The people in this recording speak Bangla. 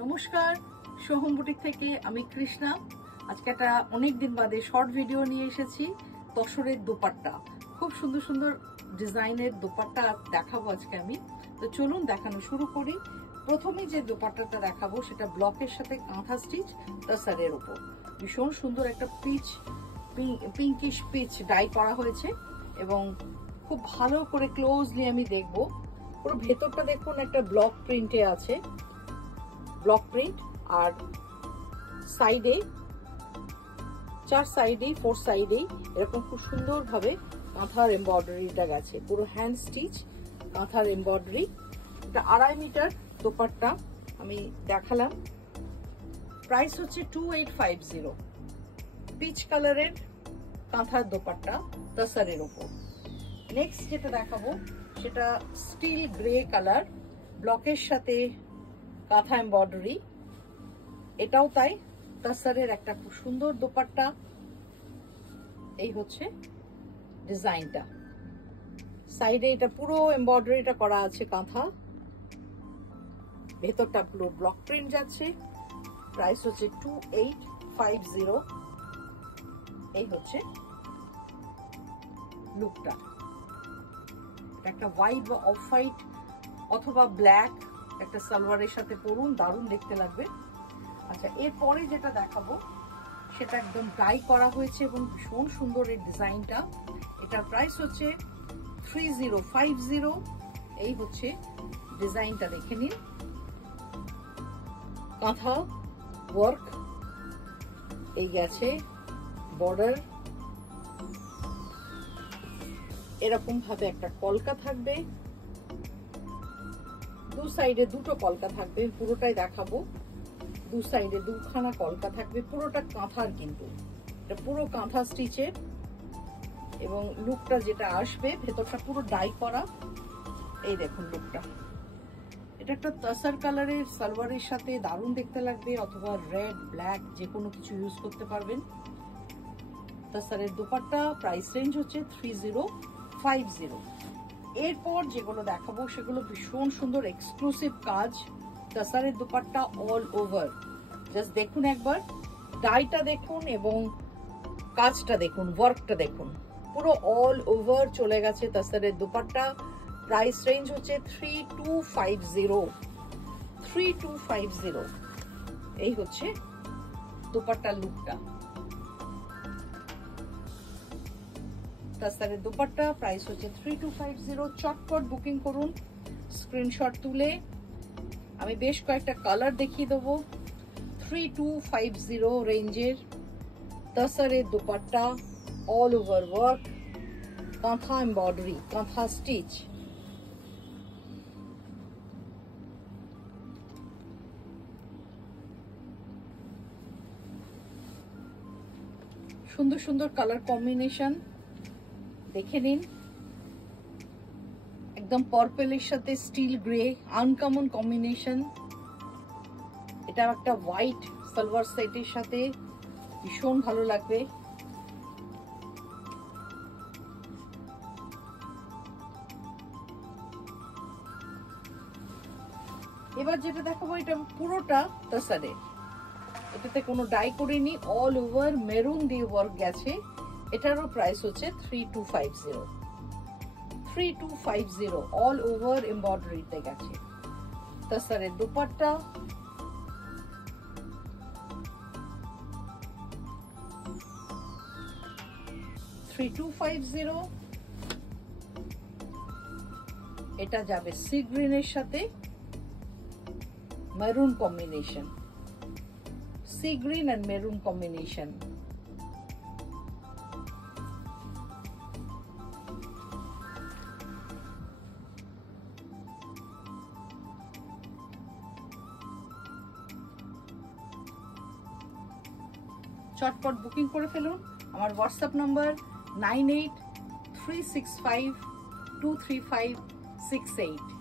নমস্কার, সোহম বুটিক থেকে আমি কৃষ্ণা। আজকে একটা অনেক দিন বাদে শর্ট ভিডিও নিয়ে এসেছি। তসরের দোপাট্টা, খুব সুন্দর সুন্দর ডিজাইনের দোপাট্টা দেখাবো আজকে আমি। তো চলুন দেখানো শুরু করি। প্রথমে যে দোপাট্টাটা দেখাবো সেটা ব্লকের সাথে কাঁথা স্টিচ তসরের উপর। ভীষণ সুন্দর একটা পিঙ্কিশ পিচ ডাই করা হয়েছে এবং খুব ভালো করে ক্লোজলি আমি দেখবো। পুরো ভেতরটা দেখুন একটা ব্লক প্রিন্টে আছে, ব্লক প্রিন্ট। আর সাইডে চার সাইডেই ফোর সাইডেই এরকম খুব সুন্দর ভাবে কাঁথার এমব্রয়ডারিটা গেছে, পুরো হ্যান্ড স্টিচ কাঁথার এমব্রয়ডারি। এটা 2.5 মিটার দোপাট্টা আমি দেখালাম। প্রাইস হচ্ছে 2850। পিচ কালারের কাঁথার দোপাট্টা তসরের উপর। নেক্সট যেটা দেখাবো সেটা স্টিল গ্রে কালার, ব্লকের সাথে কাঁথা এমব্রয়ডারি। এটাও তাই, তসরের একটা খুব সুন্দর দোপাট্টা। এই হচ্ছে ডিজাইনটা। সাইডে এটা পুরো এমব্রয়ডারিটা করা আছে কাঁথা, ভেতরটা পুরো ব্লক প্রিন্ট যাচ্ছে। প্রাইস হচ্ছে 2850। এই হচ্ছে লুকটা। একটা হোয়াইট বা অফ হোয়াইট অথবা ব্ল্যাক একটা সালোয়ারের সাথে পরুন, দারুণ দেখতে লাগবে। আচ্ছা, এরপরে যেটা দেখাবো সেটা একদম ডাই করা হয়েছে এবং ভীষণ সুন্দর এই ডিজাইনটা। এটার প্রাইস হচ্ছে 3050। এই হচ্ছে ডিজাইনটা, দেখে নিন। কাঁথা ওয়ার্ক এই গেছে, বর্ডার এরকম ভাবে একটা কলকা থাকবে, দু সাইডে দুটো কলকা থাকবে। পুরোটাই দেখাবো, দু সাইডে দুখানা কলকা থাকবে। পুরোটা কাঁথার, কিন্তু এটা পুরো কাঁথা স্টিচের। এবং লুকটা যেটা আসবে, ভেতরটা পুরো ডাই করা। এই দেখুন লুকটা। এটা একটা তসর কালারের সালোয়ারের সাথে দারুণ দেখতে লাগবে, অথবা রেড ব্ল্যাক যে কোনো কিছু ইউজ করতে পারবেন। তসরের দোপাট্টা প্রাইস রেঞ্জ হচ্ছে 3050। এরপর যেগুলো দেখাবো সেগুলো ভীষণ সুন্দর এক্সক্লুসিভ কাজ, তসরের দোপাট্টা অল ওভার। জাস্ট দেখুন একবার, ডাইটা দেখুন এবং কাজটা দেখুন, ওয়ার্কটা দেখুন, পুরো অল ওভার চলে গেছে তসরের দোপাট্টা। প্রাইস রেঞ্জ হচ্ছে 3250। এই হচ্ছে দোপাট্টার লুকটা। তসরের দোপাট্টা প্রাইস হচ্ছে 3250। চটপট বুকিং করুন, স্ক্রিনশট তুলে। আমি বেশ কয়েকটা কালার দেখিয়ে দেবো। 3250 রেঞ্জের তসরের দোপাট্টা, অল ওভার ওয়ার্ক, কাঁথা এমব্রয়ডারি, কাঁথা স্টিচ। সুন্দর সুন্দর কালার কম্বিনেশন দেখে নিন। একদম পার্পলের সাথে স্টিল গ্রে, আনকমন কম্বিনেশন। এটা একটা হোয়াইট সালোয়ার সেটের সাথে ভীষণ ভালো লাগবে। এবার যেটা দেখাবো এটা পুরোটা তসরের, এটাতে কোনো ডাই করিনি, অল ওভার মেরুন দিয়ে ওয়ার্ক গেছে। এটারও প্রাইস হচ্ছে 3250। অল ওভার এমব্রয়ডারিতে গেছে। তসরের দোপাট্টা, এটা যাবে সি গ্রিনের সাথে maroon combination, sea green and maroon combination. চটপট বুকিং করে ফেলুন। আমার হোয়াটসঅ্যাপ নাম্বার 9836523568।